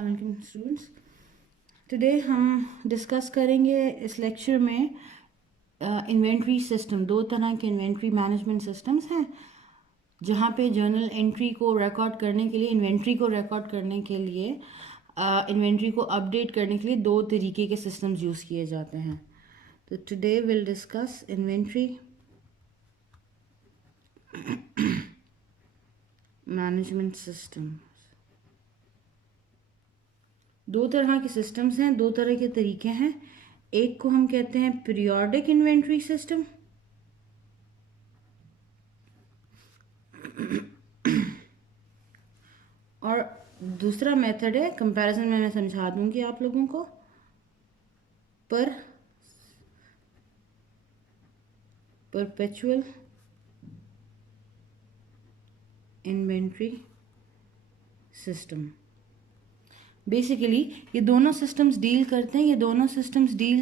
Students, today हम discuss करेंगे इस लेक्चर में इन्वेंट्री सिस्टम। दो तरह के इन्वेंट्री मैनेजमेंट सिस्टम्स हैं जहाँ पे जर्नल एंट्री को रिकॉर्ड करने के लिए, इन्वेंट्री को रिकॉर्ड करने के लिए, इन्वेंट्री को अपडेट करने के लिए दो तरीके के सिस्टम्स यूज़ किए जाते हैं। तो today will discuss inventory management system. दो तरह के सिस्टम्स हैं, दो तरह के तरीके हैं। एक को हम कहते हैं पीरियोडिक इन्वेंट्री सिस्टम और दूसरा मेथड है, कंपैरिजन में मैं समझा दूंगी आप लोगों को, परपेचुअल इन्वेंट्री सिस्टम। बेसिकली ये दोनों सिस्टम्स डील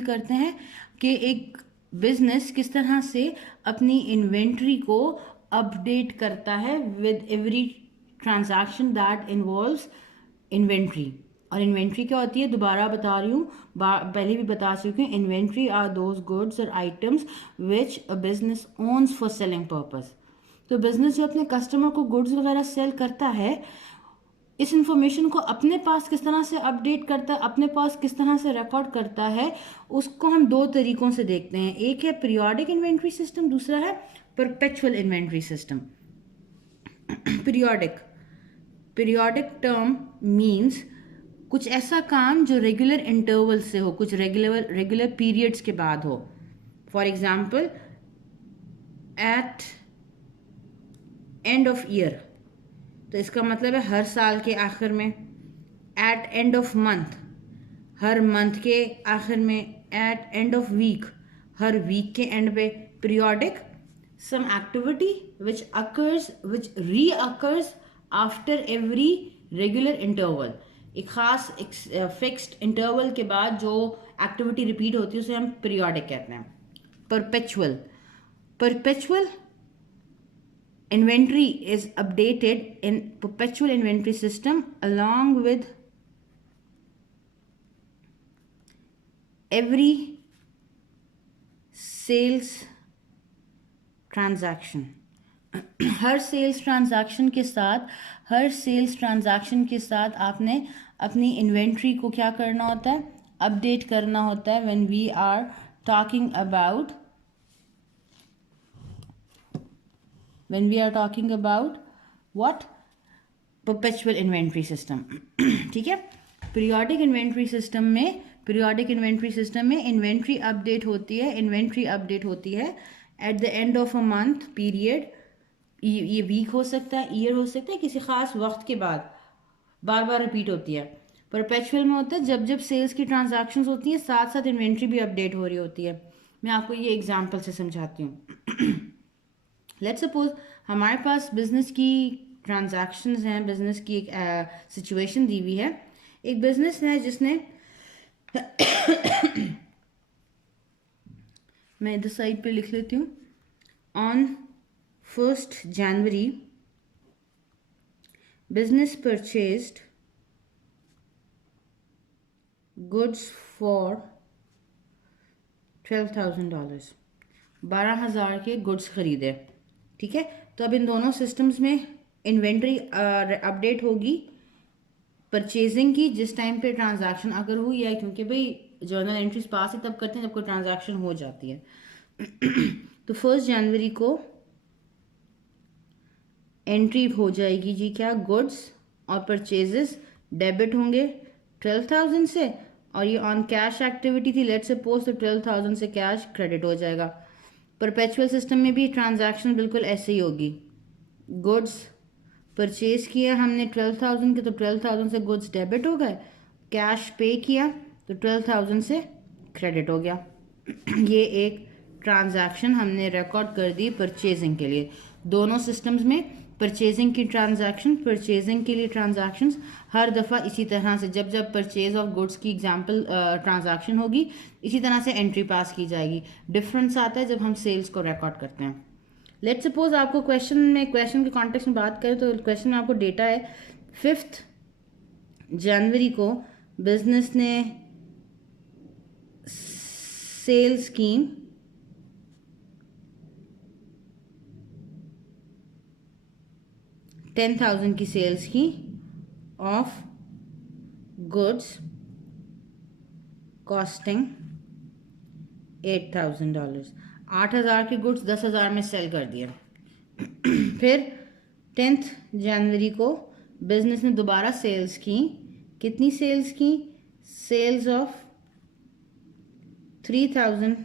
करते हैं कि एक बिजनेस किस तरह से अपनी इन्वेंट्री को अपडेट करता है with every transaction that involves inventory. और इन्वेंट्री क्या होती है, दोबारा बता रही हूँ, पहले भी बता चुकी हूँ। इन्वेंट्री आर दोज गुड्स और items which a business owns for selling purpose. तो बिजनेस जो अपने कस्टमर को गुड्स वगैरह सेल करता है, इस इंफॉर्मेशन को अपने पास किस तरह से अपडेट करता है, अपने पास किस तरह से रिकॉर्ड करता है, उसको हम दो तरीकों से देखते हैं। एक है पीरियोडिक इन्वेंट्री सिस्टम, दूसरा है perpetual inventory system. Periodic term means कुछ ऐसा काम जो रेगुलर इंटरवल से हो, कुछ रेगुलर पीरियड्स के बाद हो। For example, at end of year, तो इसका मतलब है हर साल के आखिर में। एट एंड ऑफ मंथ, हर मंथ के आखिर में। एट एंड ऑफ वीक, हर वीक के एंड पे। Periodic, some activity which reoccurs after every regular interval. एक खास फिक्स्ड इंटरवल के बाद जो एक्टिविटी रिपीट होती है उसे हम पीरियोडिक कहते हैं। Perpetual inventory is updated in perpetual inventory system along with every sales transaction। हर सेल्स ट्रांजैक्शन के साथ आपने अपनी इन्वेंट्री को क्या करना होता है, अपडेट करना होता है। When we are talking about what? Perpetual inventory system. ठीक है। पीरियोडिक इन्वेंट्री सिस्टम में इन्वेंट्री अपडेट होती है at the end of a month period. ये वीक हो सकता है, ईयर हो सकता है, किसी खास वक्त के बाद बार बार रिपीट होती है। परपेचुअल में होता है जब जब सेल्स की ट्रांजैक्शंस होती हैं, साथ साथ इन्वेंट्री भी अपडेट हो रही होती है। मैं आपको ये एग्जांपल से समझाती हूँ। लेट्स सपोज हमारे पास बिजनेस की ट्रांजैक्शंस हैं, बिजनेस की एक सिचुएशन दी हुई है। एक बिजनेस है जिसने मैं इधर साइड पे लिख लेती हूँ। On 1st January business purchased goods for $12,000। 12,000 के गुड्स खरीदे। ठीक है। तो अब इन दोनों सिस्टम्स में इन्वेंट्री अपडेट होगी परचेजिंग की जिस टाइम पे ट्रांजैक्शन अगर हुई है, क्योंकि भाई जर्नल एंट्रीज पास ही तब करते हैं जब कोई ट्रांजैक्शन हो जाती है। तो 1st January को एंट्री हो जाएगी जी, क्या, गुड्स और परचेजेस डेबिट होंगे 12,000 से, और ये ऑन कैश एक्टिविटी थी, लेट्स सपोज, तो 12,000 से कैश क्रेडिट हो जाएगा। परपेचुअल सिस्टम में भी ट्रांजैक्शन बिल्कुल ऐसे ही होगी। गुड्स परचेज किया हमने 12,000 के, तो 12,000 से गुड्स डेबिट हो गए। कैश पे किया तो 12,000 से क्रेडिट हो गया। ये एक ट्रांजैक्शन हमने रिकॉर्ड कर दी परचेजिंग के लिए। दोनों सिस्टम्स में परचेजिंग के लिए ट्रांजैक्शंस हर दफ़ा इसी तरह से, जब जब परचेज ऑफ गुड्स की एग्जांपल ट्रांजैक्शन होगी, इसी तरह से एंट्री पास की जाएगी। डिफरेंस आता है जब हम सेल्स को रिकॉर्ड करते हैं। लेट्स सपोज आपको क्वेश्चन के कॉन्टेक्स्ट में बात करें तो क्वेश्चन में आपको डेटा है 5th जनवरी को बिजनेस ने सेल्स की 10,000 की सेल्स की ऑफ गुड्स कॉस्टिंग $8,000। 8,000 के गुड्स 10,000 में सेल कर दिए। फिर 10th जनवरी को बिजनेस ने दोबारा सेल्स की, कितनी सेल्स की? Sales of 3,000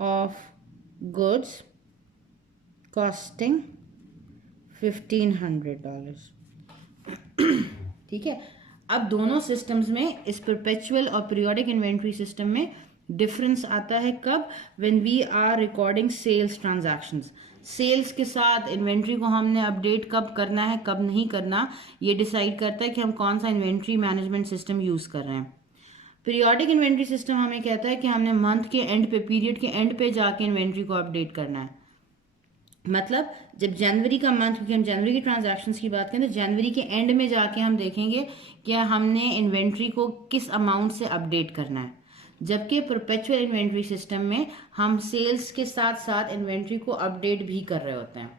of goods costing $1,500। ठीक है। अब दोनों सिस्टम्स में, इस परपेचुअल और पीरियोडिक इन्वेंट्री सिस्टम में डिफरेंस आता है कब? When we are recording sales transactions. Sales के साथ इन्वेंट्री को हमने अपडेट कब करना है, कब नहीं करना, ये डिसाइड करता है कि हम कौन सा इन्वेंट्री मैनेजमेंट सिस्टम यूज़ कर रहे हैं। पीरियोडिक इन्वेंट्री सिस्टम हमें कहता है कि हमने मंथ के एंड पे, पीरियड के एंड पे जाके इन्वेंट्री को अपडेट करना है। मतलब जब जनवरी का मंथ, क्योंकि हम जनवरी की ट्रांजैक्शंस की बात करें, तो जनवरी के एंड में जाके हम देखेंगे कि हमने इन्वेंट्री को किस अमाउंट से अपडेट करना है। जबकि परपेचुअल इन्वेंट्री सिस्टम में हम सेल्स के साथ साथ इन्वेंट्री को अपडेट भी कर रहे होते हैं।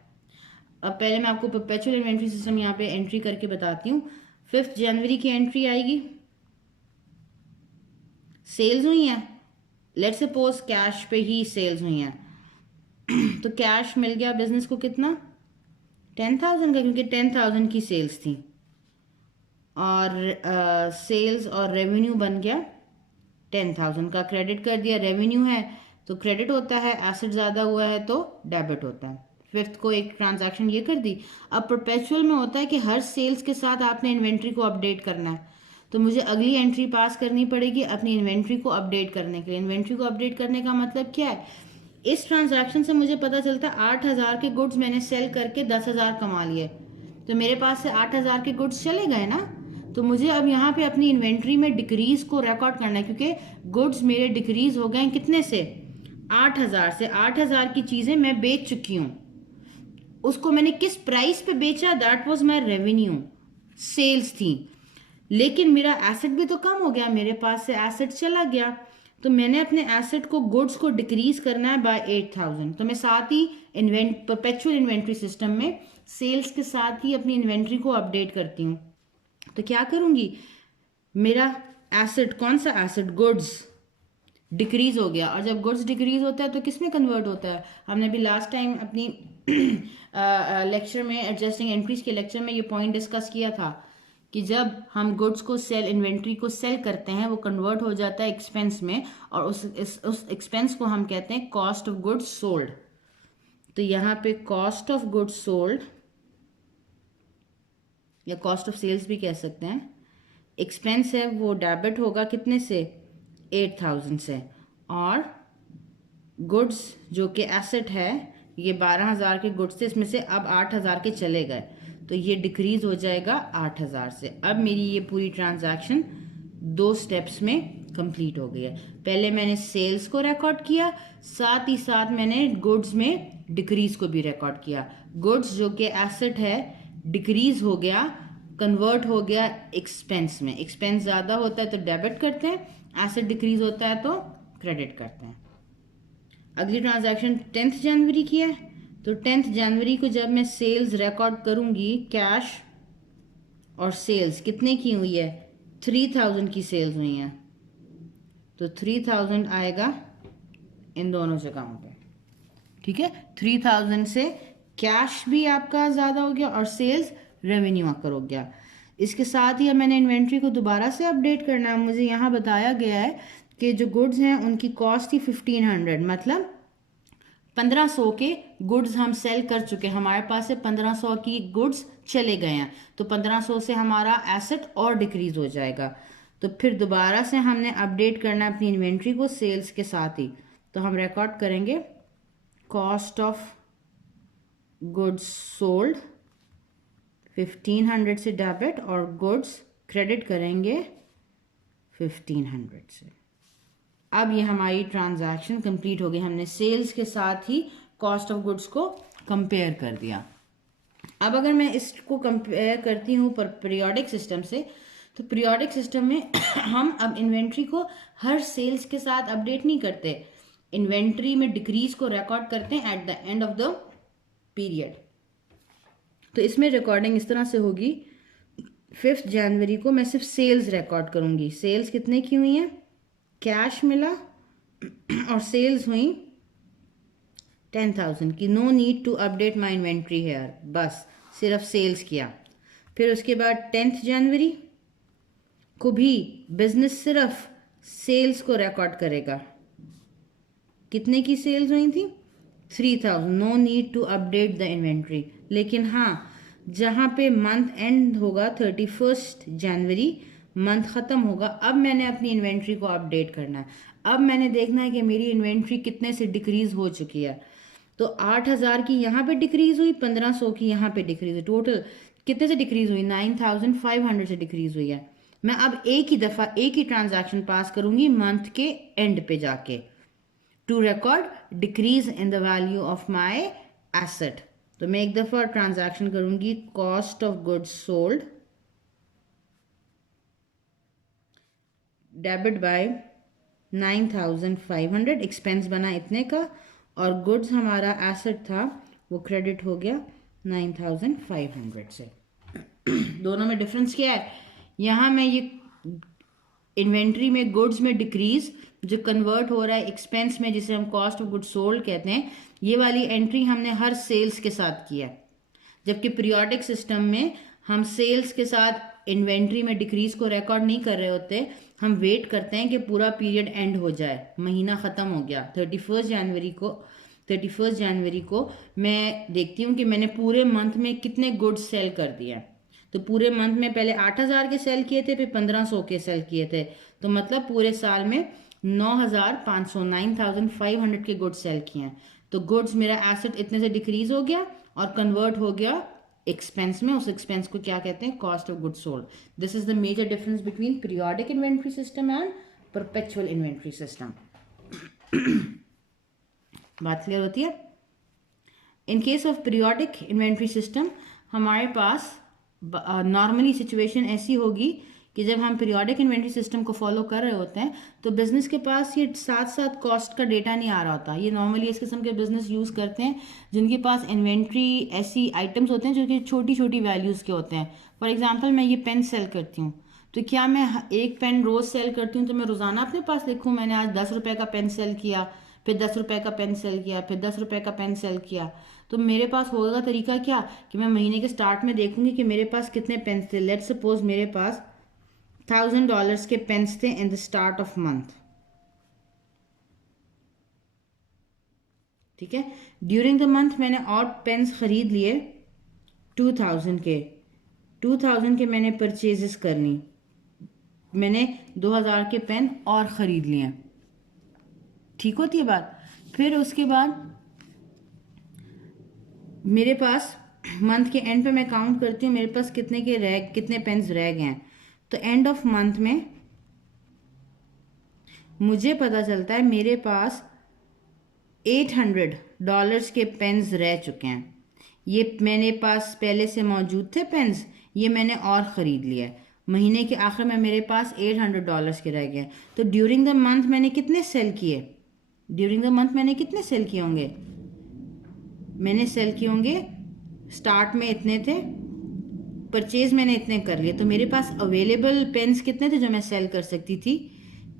अब पहले मैं आपको परपेचुअल इन्वेंट्री सिस्टम यहाँ पे एंट्री करके बताती हूँ। 5 जनवरी की एंट्री आएगी, सेल्स हुई हैं, लेट्स सपोज कैश पे ही सेल्स हुई हैं, तो कैश मिल गया बिजनेस को कितना? 10,000 का, क्योंकि 10,000 की सेल्स थी। और सेल्स और रेवेन्यू बन गया 10,000 का, क्रेडिट कर दिया। रेवेन्यू है तो क्रेडिट होता है, एसेट ज़्यादा हुआ है तो डेबिट होता है। 5th को एक ट्रांजैक्शन ये कर दी। अब परपेचुअल में होता है कि हर सेल्स के साथ आपने इन्वेंट्री को अपडेट करना है, तो मुझे अगली एंट्री पास करनी पड़ेगी अपनी इन्वेंट्री को अपडेट करने के लिए। इन्वेंट्री को अपडेट करने का मतलब क्या है? इस ट्रांजैक्शन से मुझे पता चलता है 8,000 के गुड्स मैंने सेल करके 10,000 कमा लिए, तो मेरे पास से 8,000 के गुड्स चले गए ना। तो मुझे अब यहाँ पे अपनी इन्वेंट्री में डिक्रीज को रिकॉर्ड करना है, क्योंकि गुड्स मेरे डिक्रीज हो गए कितने से? 8,000 से। 8,000 की चीज़ें मैं बेच चुकी हूँ, उसको मैंने किस प्राइस पे बेचा? That was my revenue, sales थी। लेकिन मेरा एसेट भी तो कम हो गया, मेरे पास से एसेट चला गया, तो मैंने अपने एसेट को, गुड्स को डिक्रीज करना है बाय 8,000। तो मैं साथ ही परपेचुअल इन्वेंट्री सिस्टम में सेल्स के साथ ही अपनी इन्वेंट्री को अपडेट करती हूँ। तो क्या करूँगी? मेरा एसेट, कौन सा एसेट? गुड्स डिक्रीज हो गया। और जब गुड्स डिक्रीज होता है तो किस में कन्वर्ट होता है? हमने अभी लास्ट टाइम अपनी लेक्चर में, एडजस्टिंग एंट्रीज के लेक्चर में ये पॉइंट डिस्कस किया था कि जब हम गुड्स को सेल, इन्वेंट्री को सेल करते हैं, वो कन्वर्ट हो जाता है एक्सपेंस में, और उस एक्सपेंस को हम कहते हैं कॉस्ट ऑफ गुड्स सोल्ड। तो यहाँ पे कॉस्ट ऑफ गुड्स सोल्ड या कॉस्ट ऑफ सेल्स भी कह सकते हैं, एक्सपेंस है वो डेबिट होगा कितने से? 8,000 से। और गुड्स जो कि एसेट है, ये 12,000 के गुड्स थे, इसमें से अब 8,000 के चले गए, तो ये डिक्रीज हो जाएगा 8,000 से। अब मेरी ये पूरी ट्रांजैक्शन 2 स्टेप्स में कंप्लीट हो गई है। पहले मैंने सेल्स को रिकॉर्ड किया, साथ ही साथ मैंने गुड्स में डिक्रीज को भी रिकॉर्ड किया। गुड्स जो कि एसेट है डिक्रीज हो गया, कन्वर्ट हो गया एक्सपेंस में। एक्सपेंस ज़्यादा होता है तो डेबिट करते हैं, एसेट डिक्रीज होता है तो क्रेडिट करते हैं। अगली ट्रांजैक्शन 10th जनवरी की है, तो 10th जनवरी को जब मैं सेल्स रिकॉर्ड करूंगी, कैश और सेल्स कितने की हुई है? 3,000 की सेल्स हुई हैं, तो 3,000 आएगा इन दोनों जगहों पे। ठीक है, 3,000 से कैश भी आपका ज़्यादा हो गया और सेल्स रेवेन्यू आकर हो गया। इसके साथ ही अब मैंने इन्वेंट्री को दोबारा से अपडेट करना है। मुझे यहाँ बताया गया है कि जो गुड्स हैं उनकी कॉस्ट थी 1,500, मतलब 1,500 के गुड्स हम सेल कर चुके, हमारे पास से 1,500 की गुड्स चले गए हैं, तो 1,500 से हमारा एसेट और डिक्रीज हो जाएगा। तो फिर दोबारा से हमने अपडेट करना है अपनी इन्वेंट्री को सेल्स के साथ ही, तो हम रिकॉर्ड करेंगे कॉस्ट ऑफ गुड्स सोल्ड 1,500 से डेबिट, और गुड्स क्रेडिट करेंगे 1,500 से। अब ये हमारी ट्रांजैक्शन कंप्लीट हो गई, हमने सेल्स के साथ ही कॉस्ट ऑफ गुड्स को कंपेयर कर दिया। अब अगर मैं इसको कंपेयर करती हूँ पर पीरियोडिक सिस्टम से, तो पीरियोडिक सिस्टम में हम अब इन्वेंट्री को हर सेल्स के साथ अपडेट नहीं करते, इन्वेंट्री में डिक्रीज को रिकॉर्ड करते हैं eight the end of the period. तो इसमें रिकॉर्डिंग इस तरह से होगी, 5 जनवरी को मैं सिर्फ सेल्स रिकॉर्ड करूंगी। सेल्स कितने की हुई हैं, कैश मिला और सेल्स हुई 10,000 की। No need to update my inventory here, बस सिर्फ सेल्स किया। फिर उसके बाद 10 जनवरी को भी बिजनेस सिर्फ सेल्स को रिकॉर्ड करेगा। कितने की सेल्स हुई थी, 3,000। No need to update the inventory. लेकिन हाँ, जहाँ पे मंथ एंड होगा 31 जनवरी, मंथ ख़त्म होगा, अब मैंने अपनी इन्वेंट्री को अपडेट करना है। अब मैंने देखना है कि मेरी इन्वेंट्री कितने से डिक्रीज़ हो चुकी है। तो 8,000 की यहाँ पे डिक्रीज़ हुई, 1,500 की यहाँ पे डिक्रीज़ हुई, टोटल कितने से डिक्रीज़ हुई, 9,500 से डिक्रीज़ हुई है। मैं अब एक ही दफ़ा एक ही ट्रांजैक्शन पास करूँगी मंथ के एंड पे जाके, to record decrease in the value of my asset. तो मैं एक दफ़ा ट्रांजैक्शन करूँगी, cost of goods sold debit by 9,500, expense बना इतने का, और गुड्स हमारा एसेट था वो क्रेडिट हो गया 9,500 से। दोनों में डिफरेंस क्या है, यहाँ मैं ये इन्वेंट्री में गुड्स में डिक्रीज जो कन्वर्ट हो रहा है एक्सपेंस में, जिसे हम कॉस्ट ऑफ गुड्स सोल्ड कहते हैं, ये वाली एंट्री हमने हर सेल्स के साथ किया। जबकि पीरियोडिक सिस्टम में हम सेल्स के साथ इन्वेंट्री में डिक्रीज को रिकॉर्ड नहीं कर रहे होते, हम वेट करते हैं कि पूरा पीरियड एंड हो जाए, महीना ख़त्म हो गया 31 जनवरी को मैं देखती हूँ कि मैंने पूरे मंथ में कितने गुड्स सेल कर दिए। तो पूरे मंथ में पहले 8,000 के सेल किए थे, फिर 1,500 के सेल किए थे, तो मतलब पूरे साल में 9,500 के गुड्स सेल किए हैं। तो गुड्स मेरा एसेट इतने से डिक्रीज हो गया और कन्वर्ट हो गया एक्सपेंस में। उस एक्सपेंस को क्या कहते हैं, cost of goods sold. This is the major difference between periodic inventory system and perpetual inventory system. बात क्लियर होती है। In case of periodic inventory system हमारे पास नॉर्मली सिचुएशन ऐसी होगी कि जब हम पीरियोडिक इन्वेंट्री सिस्टम को फॉलो कर रहे होते हैं तो बिजनेस के पास ये साथ साथ कॉस्ट का डेटा नहीं आ रहा होता। ये नॉर्मली इस किस्म के बिजनेस यूज़ करते हैं जिनके पास इन्वेंट्री ऐसी आइटम्स होते हैं जो कि छोटी छोटी वैल्यूज़ के होते हैं। फॉर एग्जांपल मैं ये पेन सेल करती हूँ, तो क्या मैं एक पेन रोज़ सेल करती हूँ तो मैं रोज़ाना अपने पास लिखूँ मैंने आज 10 रुपये का पेन सेल किया, फिर 10 रुपये का पेन सेल किया, फिर 10 रुपये का पेन सेल किया। तो मेरे पास होगा तरीका क्या कि मैं महीने के स्टार्ट में देखूंगी कि मेरे पास कितने पेन्स थे। लेट्स सपोज मेरे पास $1,000 के पेन्स थे in the start of month, ठीक है। ड्यूरिंग द मंथ मैंने और पेन्स खरीद लिए 2,000 के मैंने परचेजेस कर ली, मैंने 2,000 के पेन और ख़रीद लिए, ठीक होती है बात। फिर उसके बाद मेरे पास मंथ के एंड पे मैं काउंट करती हूँ मेरे पास कितने पेन्स रह गए हैं। तो एंड ऑफ मंथ में मुझे पता चलता है मेरे पास $800 के पेन्स रह चुके हैं। ये मेरे पास पहले से मौजूद थे पेन्स, ये मैंने और ख़रीद लिया है। महीने के आखिर में मेरे पास $800 के रह गए। तो ड्यूरिंग द मंथ मैंने कितने सेल किए, होंगे, मैंने सेल किए होंगे, स्टार्ट में इतने थे, परचेज मैंने इतने कर लिए, तो मेरे पास अवेलेबल पेन्स कितने थे जो मैं सेल कर सकती थी,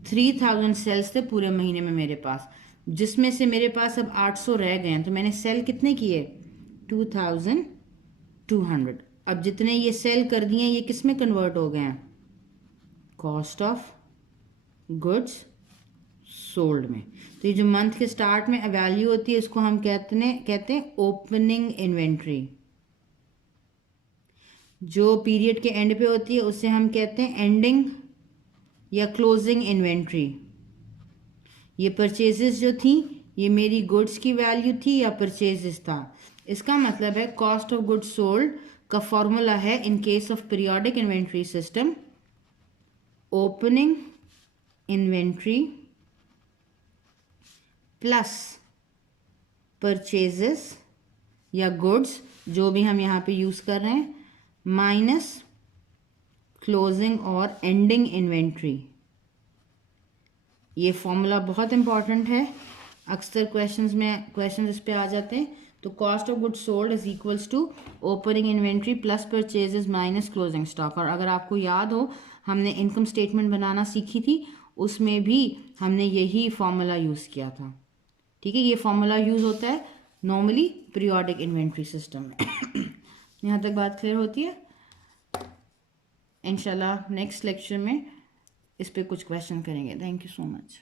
3,000 सेल्स थे पूरे महीने में मेरे पास, जिसमें से मेरे पास अब 800 रह गए हैं। तो मैंने सेल कितने किए, 2,200। अब जितने ये सेल कर दिए ये किस में कन्वर्ट हो गए हैं, कॉस्ट ऑफ गुड्स सोल्ड में। तो ये जो मंथ के स्टार्ट में वैल्यू होती है इसको हम कहते हैं ओपनिंग इन्वेंट्री। जो पीरियड के एंड पे होती है उसे हम कहते हैं एंडिंग या क्लोजिंग इन्वेंट्री। ये परचेजेस जो थी ये मेरी गुड्स की वैल्यू थी या परचेजेस था। इसका मतलब है कॉस्ट ऑफ गुड्स सोल्ड का फॉर्मूला है in case of periodic inventory system, opening inventory plus purchases या गुड्स जो भी हम यहाँ पे यूज़ कर रहे हैं, माइनस क्लोजिंग और एंडिंग इन्वेंट्री। ये फॉर्मूला बहुत इंपॉर्टेंट है, अक्सर क्वेश्चंस इस पे आ जाते हैं। तो cost of goods sold is equals to opening inventory plus purchases minus closing stock. और अगर आपको याद हो, हमने इनकम स्टेटमेंट बनाना सीखी थी, उसमें भी हमने यही फॉर्मूला यूज़ किया था। ठीक है, ये फॉर्मूला यूज़ होता है नॉर्मली पीरियोडिक इन्वेंट्री सिस्टम में। यहाँ तक बात क्लियर होती है। इंशाल्लाह नेक्स्ट लेक्चर में इस पे कुछ क्वेश्चन करेंगे। Thank you so much.